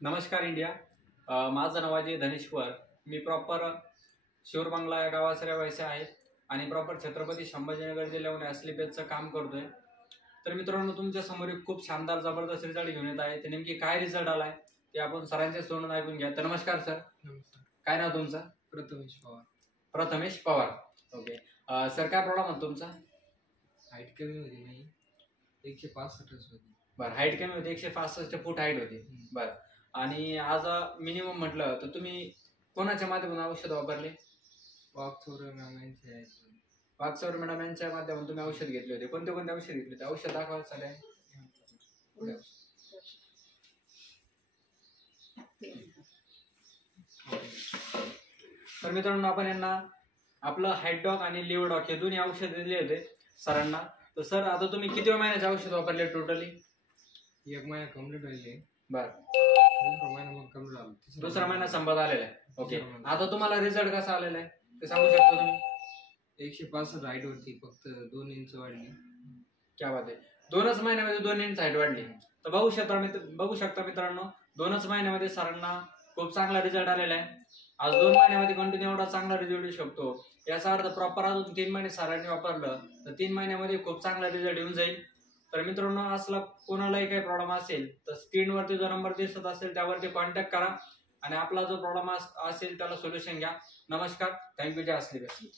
नमस्कार इंडिया. माझं नाव अजय धनेश्वर. मी प्रॉपर शिवरबांगला या गावाचा रहिवासी आहे आणि प्रॉपर छत्रपती संभाजीनगर जिल्ह्यामध्ये अस्लीपेजचं काम करतोय. तर मित्रांनो, तुमच्या समोर एक खूप शानदार जबरदस्त रिझल्ट घेऊन येत आहे. ते नेमकी काय रिझल्ट आलाय ते आपण सरांच्या तोंडून ऐकून घ्या. तर नमस्कार सर. नमस्कार. काय नाव तुमचं? प्रथमेश पवार. प्रथमेश पवार. ओके सर, काय प्रॉब्लेम होता तुमचा? हाईट कमी होती, नाही 165 होती. बरं, हाईट कमी होती, 165 फूट हाईट होती. बरं, आणि आज मिनिमम म्हटलं तर तुम्ही कोणाच्या माध्यमातून औषध वापरले? वागचौर मॅडम यांच्या माध्यमातून तुम्ही औषध घेतले होते. कोणते कोणते औषध घेतले होते? औषध दाखवा चालेल. तर मित्रांनो, आपण यांना आपलं हाईट डॉग आणि लिव्ह डॉग हे दोन्ही औषध दिले होते सरांना. तर सर, आता तुम्ही किती महिन्याचे औषध वापरले टोटली? 1 महिना कंप्लीट होईल. बरं, दुसरा महिना संपत आलेला आहे. ओके, आता तुम्हाला रिझल्ट कसा आलेला आहे ते सांगू शकता तुम्ही? 165 हाईट होती, फक्त 2 इंच वाढली. क्या बात आहे. 2च महिन्यामध्ये 2 इंच हाईट वाढली. तर बघू शकता मित्रांनो, 2च महिन्यामध्ये सरांना खूप चांगला रिझल्ट आलेला आहे. आज 2 महिन्यामध्ये कंटिन्यू एवढा चांगला रिझल्ट येऊ शकतो याचा अर्थ प्रॉपर अजून 3 महिने सरांनी वापरलं तर 3 महिन्यामध्ये खूप चांगला रिझल्ट येऊन जाईल. तर मित्रांनो, असला कोणालाही काही प्रॉब्लेम असेल तर स्क्रीनवरती जो नंबर दिसत असेल त्यावरती कॉन्टॅक्ट करा आणि आपला जो प्रॉब्लेम असेल त्याला सोल्युशन घ्या. नमस्कार. थँक्यू. जय अस्लीपेज.